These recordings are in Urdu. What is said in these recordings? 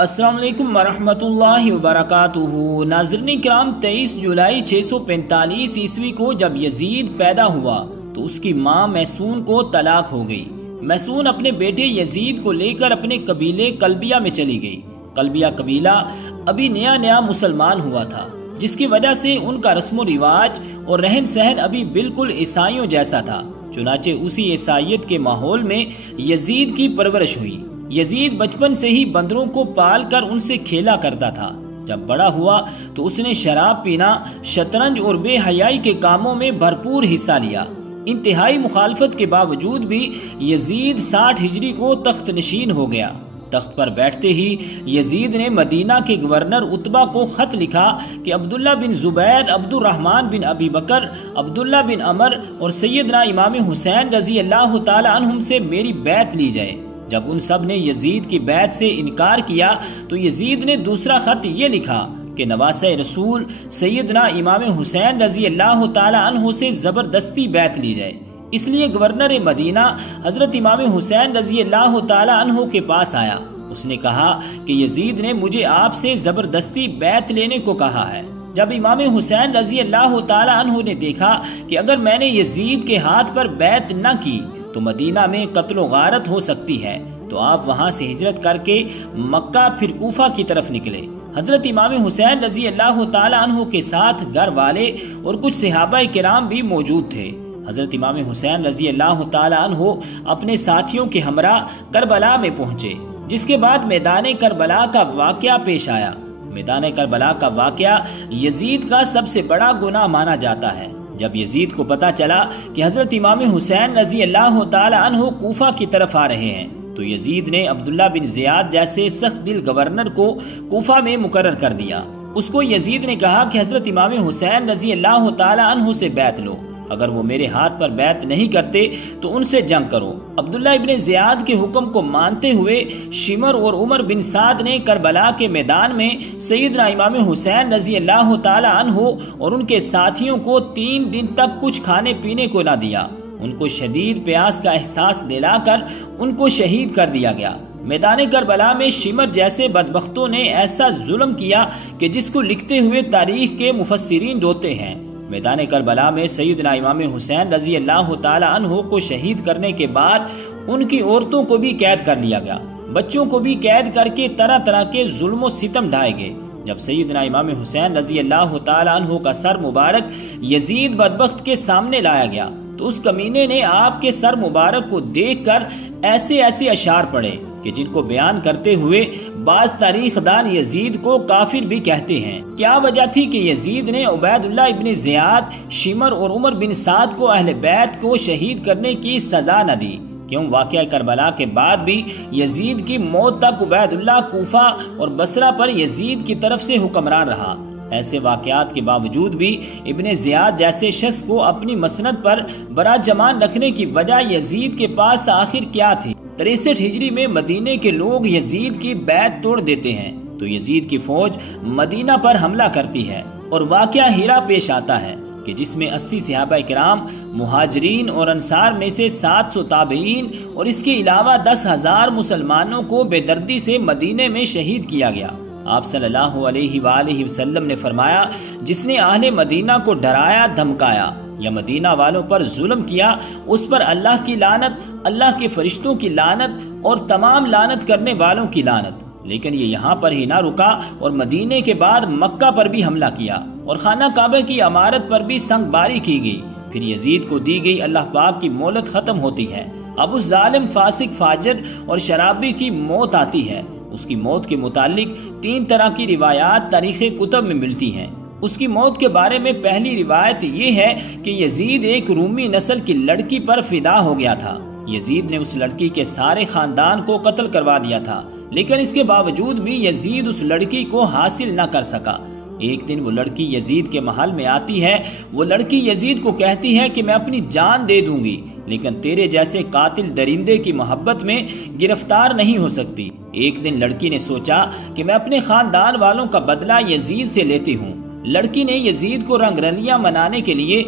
السلام علیکم ورحمۃ اللہ وبرکاتہ۔ ناظرین کرام، 23 جولائی 645 عیسوی کو جب یزید پیدا ہوا تو اس کی ماں میسون کو طلاق ہو گئی۔ میسون اپنے بیٹے یزید کو لے کر اپنے قبیلے کلبیہ میں چلی گئی۔ کلبیہ قبیلہ ابھی نیا مسلمان ہوا تھا، جس کی وجہ سے ان کا رسم و رواج اور رہن سہن ابھی بالکل عیسائیوں جیسا تھا۔ چنانچہ اسی عیسائیت کے ماحول میں یزید کی پرورش ہوئی۔ یزید بچپن سے ہی بندروں کو پال کر ان سے کھیلا کرتا تھا۔ جب بڑا ہوا تو اس نے شراب پینا، شطرنج اور بے حیائی کے کاموں میں بھرپور حصہ لیا۔ انتہائی مخالفت کے باوجود بھی یزید 60 ہجری کو تخت نشین ہو گیا۔ تخت پر بیٹھتے ہی یزید نے مدینہ کے گورنر عتبہ کو خط لکھا کہ عبداللہ بن زبیر، عبد الرحمن بن ابی بکر، عبداللہ بن عمر اور سیدنا امام حسین رضی اللہ تعالی عنہم سے میری بیعت لی جائے۔ جب ان سب نے یزید کی بیعت سے انکار کیا تو یزید نے دوسرا خط یہ لکھا کہ نواسہ رسول سیدنا امام حسین رضی اللہ تعالی عنہ سے زبردستی بیعت لی جائے۔ اس لیے گورنر مدینہ حضرت امام حسین رضی اللہ تعالی عنہ کے پاس آیا۔ اس نے کہا کہ یزید نے مجھے آپ سے زبردستی بیعت لینے کو کہا ہے۔ جب امام حسین رضی اللہ تعالی عنہ نے دیکھا کہ اگر میں نے یزید کے ہاتھ پر بیعت نہ کی تو مدینہ میں قتل و غارت ہو سکتی ہے، تو آپ وہاں سے ہجرت کر کے مکہ پھر کوفہ کی طرف نکلے۔ حضرت امام حسین رضی اللہ تعالی عنہ کے ساتھ گھر والے اور کچھ صحابہ کرام بھی موجود تھے۔ حضرت امام حسین رضی اللہ تعالی عنہ اپنے ساتھیوں کے ہمراہ کربلا میں پہنچے، جس کے بعد میدان کربلا کا واقعہ پیش آیا۔ میدان کربلا کا واقعہ یزید کا سب سے بڑا گناہ مانا جاتا ہے۔ جب یزید کو پتا چلا کہ حضرت امام حسین رضی اللہ تعالی عنہ کوفہ کی طرف آ رہے ہیں تو یزید نے عبداللہ بن زیاد جیسے سخت دل گورنر کو کوفہ میں مقرر کر دیا۔ اس کو یزید نے کہا کہ حضرت امام حسین رضی اللہ تعالی عنہ سے بیعت لو، اگر وہ میرے ہاتھ پر بیعت نہیں کرتے تو ان سے جنگ کرو۔ عبداللہ ابن زیاد کے حکم کو مانتے ہوئے شمر اور عمر بن سعد نے کربلا کے میدان میں سیدنا امام حسین رضی اللہ تعالی عنہ اور ان کے ساتھیوں کو 3 دن تک کچھ کھانے پینے کو نہ دیا۔ ان کو شدید پیاس کا احساس دلا کر ان کو شہید کر دیا گیا۔ میدان کربلا میں شمر جیسے بدبختوں نے ایسا ظلم کیا کہ جس کو لکھتے ہوئے تاریخ کے مفسرین روتے ہیں۔ میدان کربلا میں سیدنا امام حسین رضی اللہ تعالی عنہ کو شہید کرنے کے بعد ان کی عورتوں کو بھی قید کر لیا گیا، بچوں کو بھی قید کر کے طرح طرح کے ظلم و ستم ڈھائے گئے۔ جب سیدنا امام حسین رضی اللہ تعالی عنہ کا سر مبارک یزید بدبخت کے سامنے لایا گیا تو اس کمینے نے آپ کے سر مبارک کو دیکھ کر ایسے اشعار پڑھے کہ جن کو بیان کرتے ہوئے بعض تاریخ دان یزید کو کافر بھی کہتے ہیں۔ کیا وجہ تھی کہ یزید نے عبید اللہ ابن زیاد، شمر اور عمر بن سعد کو اہل بیت کو شہید کرنے کی سزا نہ دی؟ کیوں واقعہ کربلا کے بعد بھی یزید کی موت تک عبید اللہ کوفہ اور بصرہ پر یزید کی طرف سے حکمران رہا؟ ایسے واقعات کے باوجود بھی ابن زیاد جیسے شخص کو اپنی مسند پر براجمان رکھنے کی وجہ یزید کے پاس آخر کیا تھی؟ 63 ہجری میں مدینے کے لوگ یزید کی بیعت توڑ دیتے ہیں تو یزید کی فوج مدینہ پر حملہ کرتی ہے اور واقعہ ہیرا پیش آتا ہے کہ جس میں 80 صحابہ کرام، مہاجرین اور انصار میں سے 700 تابعین اور اس کے علاوہ 10,000 مسلمانوں کو بے دردی سے مدینے میں شہید کیا گیا۔ آپ صلی اللہ علیہ وآلہ وسلم نے فرمایا، جس نے اہل مدینہ کو ڈرایا، دھمکایا یا مدینہ والوں پر ظلم کیا، اس پر اللہ کی لعنت، اللہ کے فرشتوں کی لعنت اور تمام لعنت کرنے والوں کی لعنت۔ لیکن یہ یہاں پر ہی نہ رکا اور مدینے کے بعد مکہ پر بھی حملہ کیا اور خانہ کعبہ کی عمارت پر بھی سنگ باری کی گئی۔ پھر یزید کو دی گئی اللہ پاک کی مہلت ختم ہوتی ہے۔ اب اس ظالم، فاسق، فاجر اور شرابی کی موت آتی ہے۔ اس کی موت کے متعلق 3 طرح کی روایات تاریخ کتب میں ملتی ہیں۔ اس کی موت کے بارے میں پہلی روایت یہ ہے کہ یزید ایک رومی نسل کی لڑکی پر فدا ہو گیا تھا۔ یزید نے اس لڑکی کے سارے خاندان کو قتل کروا دیا تھا، لیکن اس کے باوجود بھی یزید اس لڑکی کو حاصل نہ کر سکا۔ ایک دن وہ لڑکی یزید کے محل میں آتی ہے۔ وہ لڑکی یزید کو کہتی ہے کہ میں اپنی جان دے دوں گی، لیکن تیرے جیسے قاتل درندے کی محبت میں گرفتار نہیں ہو سکتی۔ ایک دن لڑکی نے سوچا کہ میں اپنے خاندان والوں کا بدلہ یزید سے لیتی ہوں۔ لڑکی نے یزید کو رنگ رلیاں منانے کے لیے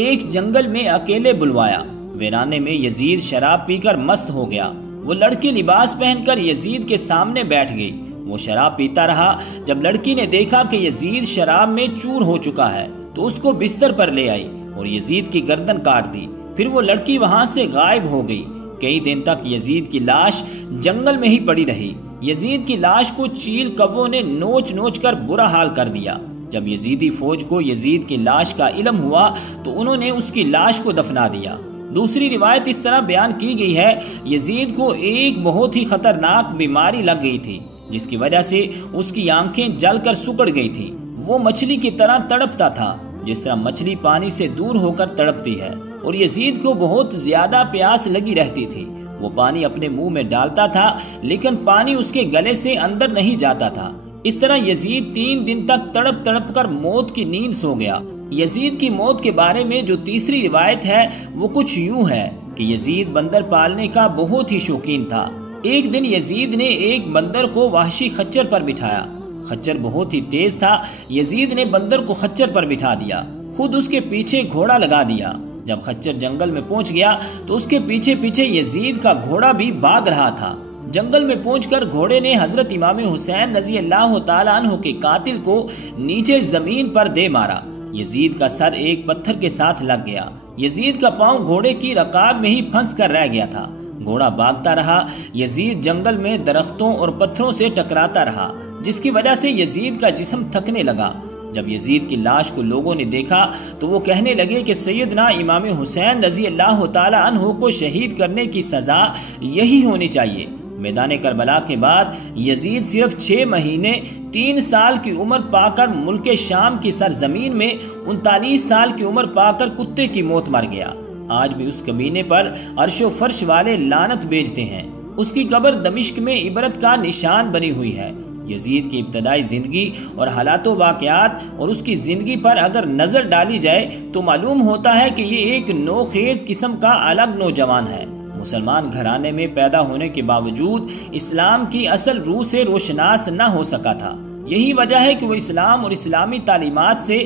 ایک جنگل میں اکیلے بلوایا۔ ویرانے میں یزید شراب پی کر مست ہو گیا۔ وہ لڑکی لباس پہن کر یزید کے سامنے بیٹھ گئی۔ وہ شراب پیتا رہا۔ جب لڑکی نے دیکھا کہ یزید شراب میں چور ہو چکا ہے تو اس کو بستر پر لے آئی اور یزید کی گردن کاٹ دی۔ پھر وہ لڑکی وہاں سے غائب ہو گئی۔ کئی دن تک یزید کی لاش جنگل میں ہی پڑی رہی۔ یزید کی لاش کو چیل کبوں نے نوچ نوچ کر برا حال کر دیا۔ جب یزیدی فوج کو یزید کی لاش کا علم ہوا تو انہوں نے اس کی لاش کو دفنا دیا۔ دوسری روایت اس طرح بیان کی گئی ہے، یزید کو ایک بہت ہی خطرناک بیماری لگ گئی تھی جس کی وجہ سے اس کی آنکھیں جل کر سکڑ گئی تھی۔ وہ مچھلی کی طرح تڑپتا تھا جس طرح مچھلی پانی سے دور ہو کر تڑپتی ہے، اور یزید کو بہت زیادہ پیاس لگی رہتی تھی۔ وہ پانی اپنے منہ میں ڈالتا تھا لیکن پانی اس کے گلے سے اندر نہیں جاتا تھا۔ اس طرح یزید 3 دن تک تڑپ تڑپ کر موت کی نیند سو گیا۔ یزید کی موت کے بارے میں جو تیسری روایت ہے وہ کچھ یوں ہے کہ یزید بندر پالنے کا بہت ہی شوقین تھا۔ ایک دن یزید نے ایک بندر کو وحشی خچر پر بٹھایا۔ خچر بہت ہی تیز تھا۔ یزید نے بندر کو خچر پر بٹھا دیا، خود اس کے پیچھے گھوڑا لگا دیا۔ جب خچر جنگل میں پہنچ گیا تو اس کے پیچھے پیچھے یزید کا گھوڑا بھی بھاگ رہا تھا۔ جنگل میں پہنچ کر گھوڑے نے حضرت امام حسین رضی اللہ تعالیٰ عنہ کے قاتل کو نیچے زمین پر دے مارا۔ یزید کا سر ایک پتھر کے ساتھ لگ گیا۔ یزید کا پاؤں گھوڑے کی رکاب میں ہی پھنس کر رہ گیا تھا۔ گھوڑا بھاگتا رہا۔ یزید جنگل میں درختوں اور پتھروں سے ٹکراتا رہا جس کی وجہ سے یزید کا جسم تھکنے لگا۔ جب یزید کی لاش کو لوگوں نے دیکھا تو وہ کہنے لگے کہ سیدنا امام حسین رضی اللہ تعالیٰ عنہ کو شہید کرنے کی سزا یہی ہونی چاہیے۔ میدان کربلا کے بعد یزید صرف 6 مہینے 3 سال کی عمر پا کر ملک شام کی سرزمین میں 39 سال کی عمر پا کر کتے کی موت مر گیا۔ آج بھی اس کمینے پر عرش و فرش والے لعنت بھیجتے ہیں۔ اس کی قبر دمشق میں عبرت کا نشان بنی ہوئی ہے۔ یزید کی ابتدائی زندگی اور حالات و واقعات اور اس کی زندگی پر اگر نظر ڈالی جائے تو معلوم ہوتا ہے کہ یہ ایک نوخیز قسم کا الگ نوجوان ہے۔ مسلمان گھرانے میں پیدا ہونے کے باوجود اسلام کی اصل روح سے روشناس نہ ہو سکا تھا۔ یہی وجہ ہے کہ وہ اسلام اور اسلامی تعلیمات سے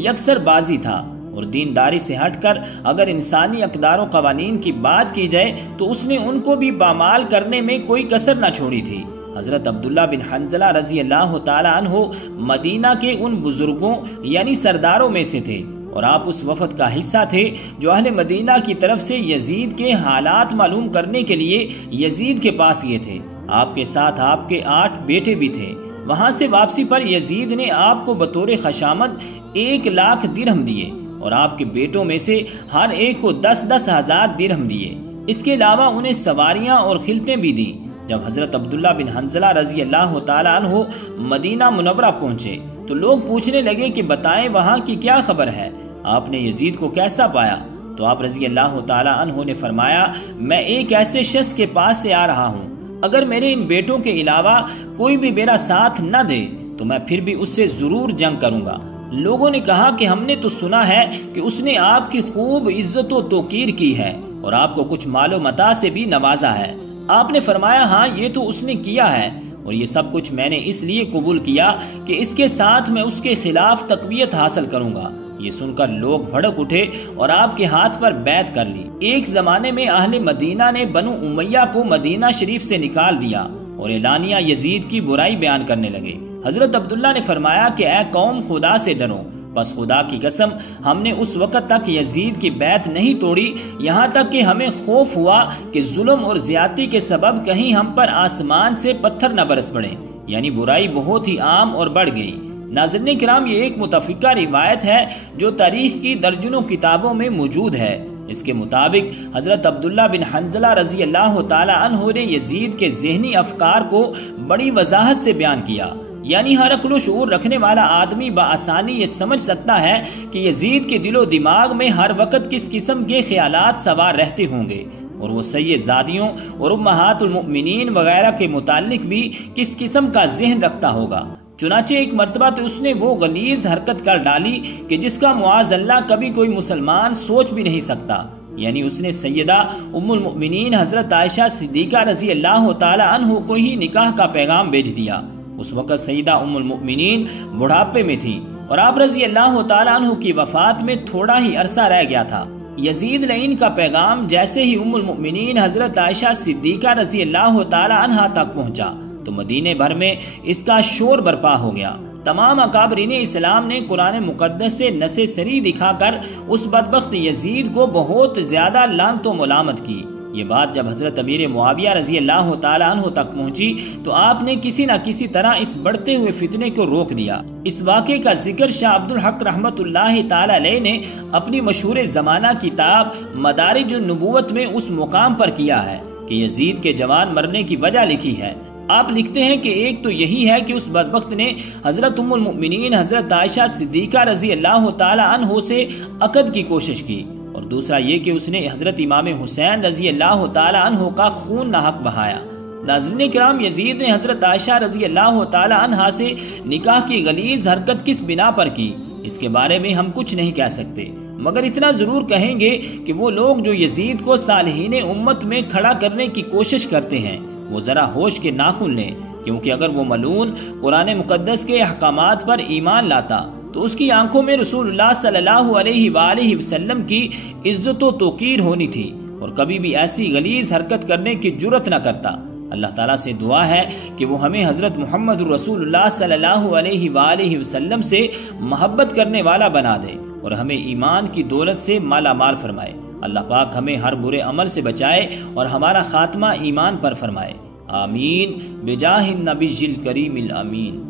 یکسر بازی تھا، اور دینداری سے ہٹ کر اگر انسانی اقدار و قوانین کی بات کی جائے تو اس نے ان کو بھی پامال کرنے میں کوئی کسر نہ چھوڑی تھی۔ حضرت عبداللہ بن حنظلہ رضی اللہ تعالیٰ عنہ مدینہ کے ان بزرگوں یعنی سرداروں میں سے تھے، اور آپ اس وفد کا حصہ تھے جو اہل مدینہ کی طرف سے یزید کے حالات معلوم کرنے کے لیے یزید کے پاس گئے تھے۔ آپ کے ساتھ آپ کے 8 بیٹے بھی تھے۔ وہاں سے واپسی پر یزید نے آپ کو بطور خشامت 1 لاکھ درہم دیے، اور آپ کے بیٹوں میں سے ہر ایک کو 10-10 ہزار درہم دیے۔ اس کے علاوہ انہیں سواریاں اور خلطیں بھی دیں۔ جب حضرت عبداللہ بن حنظلہ رضی اللہ تعالیٰ عنہ مدینہ منورہ پہنچے تو لوگ پوچھنے لگے کہ بتائیں وہاں کی کیا خبر ہے، آپ نے یزید کو کیسا پایا؟ تو آپ رضی اللہ تعالیٰ عنہ نے فرمایا، میں ایک ایسے شخص کے پاس سے آ رہا ہوں، اگر میرے ان بیٹوں کے علاوہ کوئی بھی میرا ساتھ نہ دے تو میں پھر بھی اس سے ضرور جنگ کروں گا۔ لوگوں نے کہا کہ ہم نے تو سنا ہے کہ اس نے آپ کی خوب عزت و توقیر کی ہے اور آپ کو کچھ مال و متاع سے بھی نوازا ہے۔ آپ نے فرمایا، ہاں یہ تو اس نے کیا ہے، اور یہ سب کچھ میں نے اس لیے قبول کیا کہ اس کے ساتھ میں اس کے خلاف تقویت حاصل کروں گا۔ یہ سن کر لوگ بھڑک اٹھے اور آپ کے ہاتھ پر بیعت کر لی۔ ایک زمانے میں اہل مدینہ نے بنو امیہ کو مدینہ شریف سے نکال دیا اور اعلانیہ یزید کی برائی بیان کرنے لگے۔ حضرت عبداللہ نے فرمایا کہ اے قوم، خدا سے ڈرو۔ بس خدا کی قسم ہم نے اس وقت تک یزید کی بیعت نہیں توڑی یہاں تک کہ ہمیں خوف ہوا کہ ظلم اور زیادتی کے سبب کہیں ہم پر آسمان سے پتھر نہ برس پڑے، یعنی برائی بہت ہی عام اور بڑھ گئی۔ ناظرین کرام، یہ ایک متفقہ روایت ہے جو تاریخ کی درجنوں کتابوں میں موجود ہے۔ اس کے مطابق حضرت عبداللہ بن حنظلہ رضی اللہ تعالی عنہ نے یزید کے ذہنی افکار کو بڑی وضاحت سے بیان کیا، یعنی ہر عقل و شعور رکھنے والا آدمی بآسانی یہ سمجھ سکتا ہے کہ یزید کے دل و دماغ میں ہر وقت کس قسم کے خیالات سوار رہتے ہوں گے، اور وہ سید زادیوں اور امہات المؤمنین وغیرہ کے متعلق بھی کس قسم کا ذہن رکھتا ہوگا۔ چنانچہ ایک مرتبہ تو اس نے وہ غلیظ حرکت کر ڈالی کہ جس کا معاذ اللہ کبھی کوئی مسلمان سوچ بھی نہیں سکتا، یعنی اس نے سیدہ ام المؤمنین حضرت عائشہ صدیقہ رضی اللہ تعالی عنہ کو ہی نکاح کا پیغام بھیج دیا۔ اس وقت سیدہ ام المؤمنین بڑھاپے میں تھی اور آپ رضی اللہ تعالی عنہ کی وفات میں تھوڑا ہی عرصہ رہ گیا تھا۔ یزید لعین کا پیغام جیسے ہی ام المؤمنین حضرت عائشہ صدیقہ رضی اللہ تعالی عنہ تک پہنچا تو مدینے بھر میں اس کا شور برپا ہو گیا۔ تمام اکابرین اسلام نے قرآن مقدس سے نس سری دکھا کر اس بدبخت یزید کو بہت زیادہ لعنت و ملامت کی۔ یہ بات جب حضرت امیر معاویہ رضی اللہ تعالیٰ عنہ تک پہنچی تو آپ نے کسی نہ کسی طرح اس بڑھتے ہوئے فتنے کو روک دیا۔ اس واقعے کا ذکر شاہ عبد الحق رحمت اللہ تعالیٰ علیہ نے اپنی مشہور زمانہ کتاب مدارج النبوت میں اس مقام پر کیا ہے کہ یزید کے جوان مرنے کی وجہ لکھی ہے۔ آپ لکھتے ہیں کہ ایک تو یہی ہے کہ اس بدبخت نے حضرت ام المؤمنین حضرت عائشہ صدیقہ رضی اللہ تعالیٰ عنہ سے عقد کی کوشش کی، اور دوسرا یہ کہ اس نے حضرت امام حسین رضی اللہ تعالیٰ عنہ کا خون ناحق بہایا۔ ناظرین کرام، یزید نے حضرت عائشہ رضی اللہ تعالیٰ عنہ سے نکاح کی غلیظ حرکت کس بنا پر کی، اس کے بارے میں ہم کچھ نہیں کہہ سکتے، مگر اتنا ضرور کہیں گے کہ وہ لوگ جو یزید کو صالحین امت میں کھڑا کرنے کی کوشش کرتے ہیں وہ ذرا ہوش کے ناخن لیں، کیونکہ اگر وہ ملعون قرآن مقدس کے احکامات پر ایمان لاتا تو اس کی آنکھوں میں رسول اللہ صلی اللہ علیہ وآلہ وسلم کی عزت و توقیر ہونی تھی، اور کبھی بھی ایسی غلیظ حرکت کرنے کی جرت نہ کرتا۔ اللہ تعالیٰ سے دعا ہے کہ وہ ہمیں حضرت محمد رسول اللہ صلی اللہ علیہ وآلہ وسلم سے محبت کرنے والا بنا دے اور ہمیں ایمان کی دولت سے مالا مال فرمائے۔ اللہ پاک ہمیں ہر برے عمل سے بچائے اور ہمارا خاتمہ ایمان پر فرمائے۔ آمین بجاہ النبی الکریم الامین۔